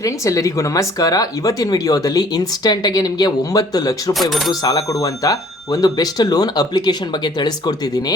Friends, ಎಲ್ಲರಿಗೂ ನಮಸ್ಕಾರ. ಇವತ್ತಿನ ವಿಡಿಯೋದಲ್ಲಿ ಇನ್ಸ್ಟೆಂಟ್ ಆಗಿ ನಿಮಗೆ 9 ಲಕ್ಷ ರೂಪಾಯಿವರೆಗೂ ಸಾಲ ಕೊಡುವಂತ ಒಂದು ಬೆಸ್ಟ್ ಲೋನ್ ಅಪ್ಲಿಕೇಶನ್ ಬಗ್ಗೆ ತಿಳಿಸ್ಕೊಡ್ತಿದ್ದೀನಿ.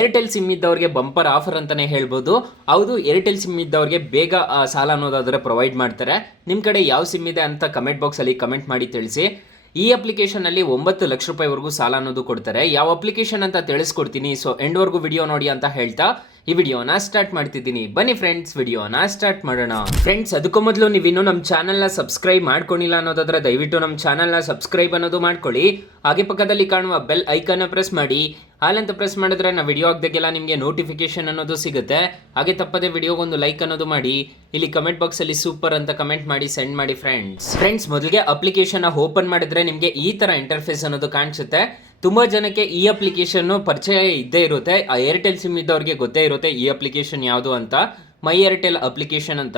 ಏರ್ಟೆಲ್ ಸಿಮ್ ಇದ್ದವರಿಗೆ ಬಂಪರ್ ಆಫರ್ ಅಂತಾನೆ ಹೇಳ್ಬೋದು. ಹೌದು, ಏರ್ಟೆಲ್ ಸಿಮ್ ಇದ್ದವರಿಗೆ ಬೇಗ ಸಾಲ ಅನ್ನೋದಾದ್ರೆ ಪ್ರೊವೈಡ್ ಮಾಡ್ತಾರೆ. ನಿಮ್ಮ ಕಡೆ ಯಾವ ಸಿಮ್ ಇದೆ ಅಂತ ಕಮೆಂಟ್ ಬಾಕ್ಸ್ ಅಲ್ಲಿ ಕಮೆಂಟ್ ಮಾಡಿ ತಿಳಿಸಿ. ಈ ಅಪ್ಲಿಕೇಶನ್ ಅಲ್ಲಿ 9 ಲಕ್ಷ ರೂಪಾಯಿವರೆಗೂ ಸಾಲ ಅನ್ನೋದು ಕೊಡ್ತಾರೆ. ಯಾವ ಅಪ್ಲಿಕೇಶನ್ ಅಂತ ತಿಳಿಸ್ಕೊಡ್ತೀನಿ. ಸೊ ಎಂಡ್ವರೆಗೂ ವಿಡಿಯೋ ನೋಡಿ ಅಂತ ಹೇಳ್ತಾ ಈ ವಿಡಿಯೋನ ಸ್ಟಾರ್ಟ್ ಮಾಡ್ತಿದ್ದೀನಿ. ಬನ್ನಿ ಫ್ರೆಂಡ್ಸ್, ವಿಡಿಯೋನ ಸ್ಟಾರ್ಟ್ ಮಾಡೋಣ. ಫ್ರೆಂಡ್ಸ್, ಅದಕ್ಕೂ ಮೊದಲು ನೀವು ಇನ್ನೂ ನಮ್ಮ ಚಾನಲ್ನ ಸಬ್ಸ್ಕ್ರೈಬ್ ಮಾಡ್ಕೊಂಡಿಲ್ಲ ಅನ್ನೋದಾದ್ರೆ ದಯವಿಟ್ಟು ನಮ್ಮ ಚಾನಲ್ನ ಸಬ್ಸ್ಕ್ರೈಬ್ ಅನ್ನೋದು ಮಾಡ್ಕೊಳ್ಳಿ. ಹಾಗೆ ಪಕ್ಕದಲ್ಲಿ ಕಾಣುವ ಬೆಲ್ ಐಕನ್ನ ಪ್ರೆಸ್ ಮಾಡಿ. ಹಾಲ್ ಅಂತ ಪ್ರೆಸ್ ಮಾಡಿದ್ರೆ ನಾವು ವಿಡಿಯೋ ಹಾಕ್ದಾಗೆಲ್ಲ ನಿಮಗೆ ನೋಟಿಫಿಕೇಶನ್ ಅನ್ನೋದು ಸಿಗುತ್ತೆ. ಹಾಗೆ ತಪ್ಪದೆ ವಿಡಿಯೋಗೊಂದು ಲೈಕ್ ಅನ್ನೋದು ಮಾಡಿ. ಇಲ್ಲಿ ಕಮೆಂಟ್ ಬಾಕ್ಸ್ ಅಲ್ಲಿ ಸೂಪರ್ ಅಂತ ಕಮೆಂಟ್ ಮಾಡಿ ಸೆಂಡ್ ಮಾಡಿ ಫ್ರೆಂಡ್ಸ್. ಮೊದಲಿಗೆ ಅಪ್ಲಿಕೇಶನ್ ಓಪನ್ ಮಾಡಿದ್ರೆ ನಿಮಗೆ ಈ ತರ ಇಂಟರ್ಫೇಸ್ ಅನ್ನೋದು ಕಾಣಿಸುತ್ತೆ. ತುಂಬಾ ಜನಕ್ಕೆ ಈ ಅಪ್ಲಿಕೇಶನ್ ಪರಿಚಯ ಇದ್ದೇ ಇರುತ್ತೆ. ಏರ್ಟೆಲ್ ಸಿಮ್ ಇದ್ದವ್ರಿಗೆ ಗೊತ್ತೇ ಇರುತ್ತೆ ಈ ಅಪ್ಲಿಕೇಶನ್ ಯಾವುದು ಅಂತ. ಮೈ ಏರ್ಟೆಲ್ ಅಪ್ಲಿಕೇಶನ್ ಅಂತ.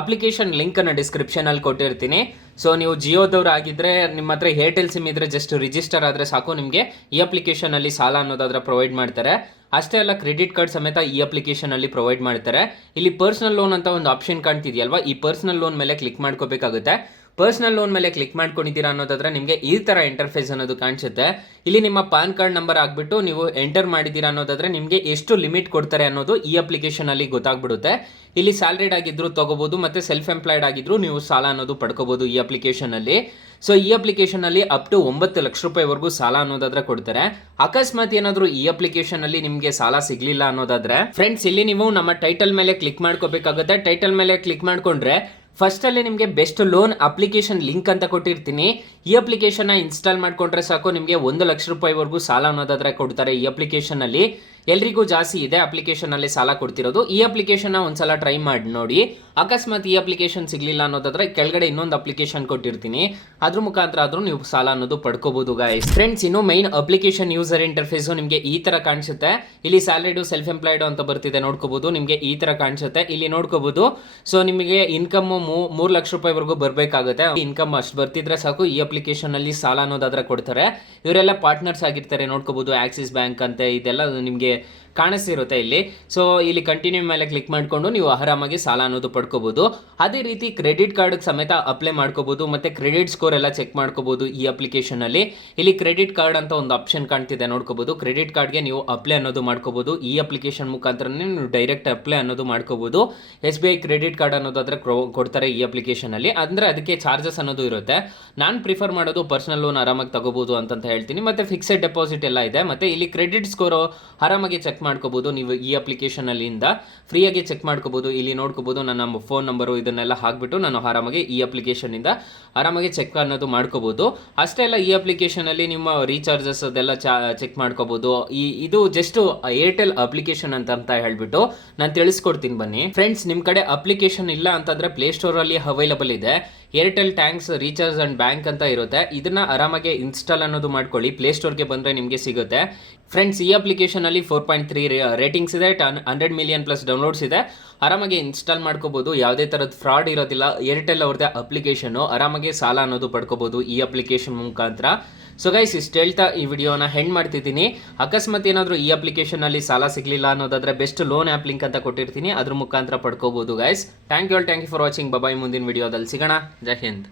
ಅಪ್ಲಿಕೇಶನ್ ಲಿಂಕ್ ಅನ್ನು ಡಿಸ್ಕ್ರಿಪ್ಷನ್ ಅಲ್ಲಿ ಕೊಟ್ಟಿರ್ತೀನಿ. ಸೊ ನೀವು ಜಿಯೋದವ್ರು ಆಗಿದ್ರೆ ನಿಮ್ಮ ಹತ್ರ ಏರ್ಟೆಲ್ ಸಿಮ್ ಇದ್ರೆ ಜಸ್ಟ್ ರಿಜಿಸ್ಟರ್ ಆದ್ರೆ ಸಾಕು, ನಿಮಗೆ ಈ ಅಪ್ಲಿಕೇಶನ್ ಅಲ್ಲಿ ಸಾಲ ಅನ್ನೋದಾದ್ರೆ ಪ್ರೊವೈಡ್ ಮಾಡ್ತಾರೆ. ಅಷ್ಟೇ ಅಲ್ಲ, ಕ್ರೆಡಿಟ್ ಕಾರ್ಡ್ ಸಮೇತ ಈ ಅಪ್ಲಿಕೇಶನ್ ಅಲ್ಲಿ ಪ್ರೊವೈಡ್ ಮಾಡ್ತಾರೆ. ಇಲ್ಲಿ ಪರ್ಸನಲ್ ಲೋನ್ ಅಂತ ಒಂದು ಆಪ್ಷನ್ ಕಾಣ್ತಿದೆಯಲ್ವಾ, ಈ ಪರ್ಸನಲ್ ಲೋನ್ ಮೇಲೆ ಕ್ಲಿಕ್ ಮಾಡ್ಕೋಬೇಕಾಗುತ್ತೆ. ಪರ್ಸನಲ್ ಲೋನ್ ಮೇಲೆ ಕ್ಲಿಕ್ ಮಾಡ್ಕೊಂಡಿದ್ದೀರಾ ಅನ್ನೋದಾದ್ರೆ ನಿಮಗೆ ಈ ತರ ಇಂಟರ್ಫೇಸ್ ಅನ್ನೋದು ಕಾಣಿಸುತ್ತೆ. ಇಲ್ಲಿ ನಿಮ್ಮ ಪಾನ್ ಕಾರ್ಡ್ ನಂಬರ್ ಹಾಕ್ಬಿಟ್ಟು ನೀವು ಎಂಟರ್ ಮಾಡಿದ್ದೀರಾ ಅನ್ನೋದಾದ್ರೆ ನಿಮಗೆ ಎಷ್ಟು ಲಿಮಿಟ್ ಕೊಡ್ತಾರೆ ಅನ್ನೋದು ಈ ಅಪ್ಲಿಕೇಶನ್ ಅಲ್ಲಿ ಗೊತ್ತಾಗ್ಬಿಡುತ್ತೆ. ಇಲ್ಲಿ ಸ್ಯಾಲರಿಡ್ ಆಗಿದ್ರು ತಗೋಬಹುದು, ಮತ್ತೆ ಸೆಲ್ಫ್ ಎಂಪ್ಲಾಯ್ಡ್ ಆಗಿದ್ರು ನೀವು ಸಾಲ ಅನ್ನೋದು ಪಡ್ಕೋಬಹುದು ಈ ಅಪ್ಲಿಕೇಶನ್ ಅಲ್ಲಿ. ಸೊ ಈ ಅಪ್ಲಿಕೇಶನ್ ಅಲ್ಲಿ ಅಪ್ ಟು 9 ಲಕ್ಷ ರೂಪಾಯಿವರೆಗೂ ಸಾಲ ಅನ್ನೋದಾದ್ರೆ ಕೊಡ್ತಾರೆ. ಅಕಸ್ಮಾತ್ ಏನಾದ್ರು ಈ ಅಪ್ಲಿಕೇಶನ್ ಅಲ್ಲಿ ನಿಮಗೆ ಸಾಲ ಸಿಗ್ಲಿಲ್ಲ ಅನ್ನೋದಾದ್ರೆ ಫ್ರೆಂಡ್ಸ್, ಇಲ್ಲಿ ನೀವು ನಮ್ಮ ಟೈಟಲ್ ಮೇಲೆ ಕ್ಲಿಕ್ ಮಾಡ್ಕೋಬೇಕಾಗುತ್ತೆ. ಟೈಟಲ್ ಮೇಲೆ ಕ್ಲಿಕ್ ಮಾಡ್ಕೊಂಡ್ರೆ ಫಸ್ಟ್ ಅಲ್ಲಿ ನಿಮಗೆ ಬೆಸ್ಟ್ ಲೋನ್ ಅಪ್ಲಿಕೇಶನ್ ಲಿಂಕ್ ಅಂತ ಕೊಟ್ಟಿರ್ತೀನಿ. ಈ ಅಪ್ಲಿಕೇಶನ್ ಇನ್ಸ್ಟಾಲ್ ಮಾಡ್ಕೊಂಡ್ರೆ ಸಾಕು, ನಿಮಗೆ 1 ಲಕ್ಷ ರೂಪಾಯಿವರೆಗೂ ಸಾಲ ಅನ್ನೋದಾದ್ರೆ ಕೊಡ್ತಾರೆ ಈ ಅಪ್ಲಿಕೇಶನ್ ಅಲ್ಲಿ. ಎಲ್ರಿಗೂ ಜಾಸ್ತಿ ಇದೆ ಅಪ್ಲಿಕೇಶನ್ ಅಲ್ಲಿ ಸಾಲ ಕೊಡ್ತಿರೋದು. ಈ ಅಪ್ಲಿಕೇಶನ್ ಒಂದ್ಸಲ ಟ್ರೈ ಮಾಡಿ ನೋಡಿ. ಅಕಸ್ಮಾತ್ ಈ ಅಪ್ಲಿಕೇಶನ್ ಸಿಗ್ಲಿಲ್ಲ ಅನ್ನೋದಾದ್ರೆ ಕೆಳಗಡೆ ಇನ್ನೊಂದು ಅಪ್ಲಿಕೇಶನ್ ಕೊಟ್ಟಿರ್ತೀನಿ, ಅದ್ರ ಮುಖಾಂತರ ಆದ್ರೂ ನೀವು ಸಾಲ ಅನ್ನೋದು ಪಡ್ಕೋಬಹುದು ಗೈಸ್. ಫ್ರೆಂಡ್ಸ್, ಇನ್ನು ಮೈನ್ ಅಪ್ಲಿಕೇಶನ್ ಯೂಸರ್ ಇಂಟರ್ಫೇಸ್ ನಿಮಗೆ ಈ ತರ ಕಾಣಿಸುತ್ತೆ. ಇಲ್ಲಿ ಸ್ಯಾಲರಿಡ್ ಸೆಲ್ಫ್ ಎಂಪ್ಲಾಯ್ಡ್ ಅಂತ ಬರ್ತಿದೆ ನೋಡ್ಕೋಬಹುದು. ನಿಮಗೆ ಈ ತರ ಕಾಣಿಸುತ್ತೆ, ಇಲ್ಲಿ ನೋಡ್ಕೋಬಹುದು. ಸೊ ನಿಮಗೆ ಇನ್ಕಮ್ 3 ಲಕ್ಷ ರೂಪಾಯಿವರೆಗೂ ಬರ್ಬೇಕಾಗುತ್ತೆ. ಇನ್ಕಮ್ ಅಷ್ಟು ಬರ್ತಿದ್ರೆ ಸಾಕು, ಈ ಅಪ್ಲಿಕೇಶನ್ ಅಲ್ಲಿ ಸಾಲ ಅನ್ನೋದಾದ್ರೆ ಕೊಡ್ತಾರೆ. ಇವರೆಲ್ಲ ಪಾರ್ಟ್ನರ್ಸ್ ಆಗಿರ್ತಾರೆ ನೋಡ್ಕೋಬಹುದು. ಆಕ್ಸಿಸ್ ಬ್ಯಾಂಕ್ ಅಂತ ಇದೆಲ್ಲ ನಿಮಗೆ ಕಾಣಿಸ್ತಿರುತ್ತೆ ಇಲ್ಲಿ. ಸೊ ಇಲ್ಲಿ ಕಂಟಿನ್ಯೂ ಮೇಲೆ ಕ್ಲಿಕ್ ಮಾಡಿಕೊಂಡು ನೀವು ಆರಾಮಾಗಿ ಸಾಲ ಅನ್ನೋದು ಪಡ್ಕೋಬಹುದು. ಅದೇ ರೀತಿ ಕ್ರೆಡಿಟ್ ಕಾರ್ಡ್ ಸಮೇತ ಅಪ್ಲೈ ಮಾಡ್ಕೋಬಹುದು, ಮತ್ತೆ ಕ್ರೆಡಿಟ್ ಸ್ಕೋರ್ ಎಲ್ಲ ಚೆಕ್ ಮಾಡ್ಕೋಬಹುದು ಈ ಅಪ್ಲಿಕೇಶನ್ ಅಲ್ಲಿ. ಇಲ್ಲಿ ಕ್ರೆಡಿಟ್ ಕಾರ್ಡ್ ಅಂತ ಒಂದು ಆಪ್ಷನ್ ಕಾಣ್ತಿದೆ ನೋಡ್ಕೋಬಹುದು. ಕ್ರೆಡಿಟ್ ಕಾರ್ಡ್ಗೆ ನೀವು ಅಪ್ಲೈ ಅನ್ನೋದು ಮಾಡ್ಕೋಬಹುದು. ಈ ಅಪ್ಲಿಕೇಶನ್ ಮುಖಾಂತರನೇ ನೀವು ಡೈರೆಕ್ಟ್ ಅಪ್ಲೈ ಅನ್ನೋದು ಮಾಡ್ಕೋಬಹುದು. SBI ಕ್ರೆಡಿಟ್ ಕಾರ್ಡ್ ಅನ್ನೋದಾದ್ರೆ ಕೊಡ್ತಾರೆ ಈ ಅಪ್ಲಿಕೇಶನ್ ಅಲ್ಲಿ. ಅಂದ್ರೆ ಅದಕ್ಕೆ ಚಾರ್ಜಸ್ ಅನ್ನೋದು ಇರುತ್ತೆ. ನಾನು ಪ್ರಿಫರ್ ಮಾಡೋದು ಪರ್ಸನಲ್ ಲೋನ್ ಆರಾಮಾಗಿ ತಗೋಬಹುದು ಅಂತ ಹೇಳ್ತೀನಿ. ಮತ್ತೆ ಫಿಕ್ಸೆಡ್ ಡೆಪಾಸಿಟ್ ಎಲ್ಲ ಇದೆ. ಮತ್ತೆ ಇಲ್ಲಿ ಕ್ರೆಡಿಟ್ ಸ್ಕೋರ್ ಆರಾಮಾಗಿ ಚೆಕ್ ಮಾಡ್ಕೋಬಹುದು. ನೀವು ಈ ಅಪ್ಲಿಕೇಶನ್ ಅಲ್ಲಿಂದ ಫ್ರೀಯಾಗಿ ಚೆಕ್ ಮಾಡ್ಕೋಬಹುದು. ಇಲ್ಲಿ ನೋಡ್ಕೋಬಹುದು ನನ್ನ ಫೋನ್ ನಂಬರು ಇದನ್ನೆಲ್ಲ ಹಾಕ್ಬಿಟ್ಟು ನಾನು ಆರಾಮಾಗಿ ಈ ಅಪ್ಲಿಕೇಶನ್ ಇಂದ ಆರಾಮಾಗಿ ಚೆಕ್ ಅನ್ನೋದು ಮಾಡ್ಕೋಬಹುದು. ಅಷ್ಟೇ ಅಲ್ಲ, ಈ ಅಪ್ಲಿಕೇಶನ್ ಅಲ್ಲಿ ನಿಮ್ಮ ರೀಚಾರ್ಜಸ್ ಅದೆಲ್ಲ ಚೆಕ್ ಮಾಡ್ಕೋಬಹುದು. ಇದು ಜಸ್ಟ್ ಏರ್ಟೆಲ್ ಅಪ್ಲಿಕೇಶನ್ ಅಂತ ಹೇಳ್ಬಿಟ್ಟು ನಾನು ತಿಳಿಸ್ಕೊಡ್ತೀನಿ ಬನ್ನಿ. ಫ್ರೆಂಡ್ಸ್, ನಿಮ್ ಕಡೆ ಅಪ್ಲಿಕೇಶನ್ ಇಲ್ಲ ಅಂತಂದ್ರೆ ಪ್ಲೇ ಸ್ಟೋರ್ ಅಲ್ಲಿ ಅವೈಲಬಲ್ ಇದೆ. Airtel thanks recharge and bank ಅಂತ ಇರುತ್ತೆ. ಇದನ್ನ ಆರಾಮಾಗಿ ಇನ್ಸ್ಟಾಲ್ ಅನ್ನೋದು ಮಾಡ್ಕೊಳ್ಳಿ. ಪ್ಲೇ ಸ್ಟೋರ್ಗೆ ಬಂದ್ರೆ ನಿಮಗೆ ಸಿಗುತ್ತೆ. ಫ್ರೆಂಡ್ಸ್, ಈ ಅಪ್ಲಿಕೇಶನ್ ಅಲ್ಲಿ 4.3 ರೇಟಿಂಗ್ಸ್ ಇದೆ. 100 ಮಿಲಿಯನ್ ಪ್ಲಸ್ ಡೌನ್ಲೋಡ್ಸ್ ಇದೆ. ಆರಾಮಾಗಿ ಇನ್ಸ್ಟಾಲ್ ಮಾಡ್ಕೋಬಹುದು. ಯಾವುದೇ ತರದ ಫ್ರಾಡ್ ಇರೋದಿಲ್ಲ. ಏರ್ಟೆಲ್ ಅವ್ರದ್ದೇ ಅಪ್ಲಿಕೇಶನ್. ಆರಾಮಾಗಿ ಸಾಲ ಅನ್ನೋದು ಪಡ್ಕೋಬಹುದು ಈ ಅಪ್ಲಿಕೇಶನ್ ಮುಖಾಂತರ. ಸೊ ಗೈಸ್, ಇಷ್ಟು ಹೇಳ್ತಾ ಈ ವಿಡಿಯೋನ ಹೆಂಡ್ ಮಾಡ್ತಿದ್ದೀನಿ. ಅಕಸ್ಮಾತ್ ಏನಾದರೂ ಈ ಅಪ್ಲಿಕೇಶನ್ ಅಲ್ಲಿ ಸಾಲ ಸಿಗ್ಲಿಲ್ಲ ಅನ್ನೋದಾದ್ರೆ ಬೆಸ್ಟ್ ಲೋನ್ ಆ್ಯಪ್ ಲಿಂಕ್ ಅಂತ ಕೊಟ್ಟಿರ್ತೀನಿ, ಅದ್ರ ಮುಖಾಂತರ ಪಡ್ಕೋಬಹುದು guys. Thank you for watching. Bye. ಮುಂದಿನ ವಿಡಿಯೋದಲ್ಲಿ ಸಿಗೋಣ. ಜೈ ಹಿಂದ್.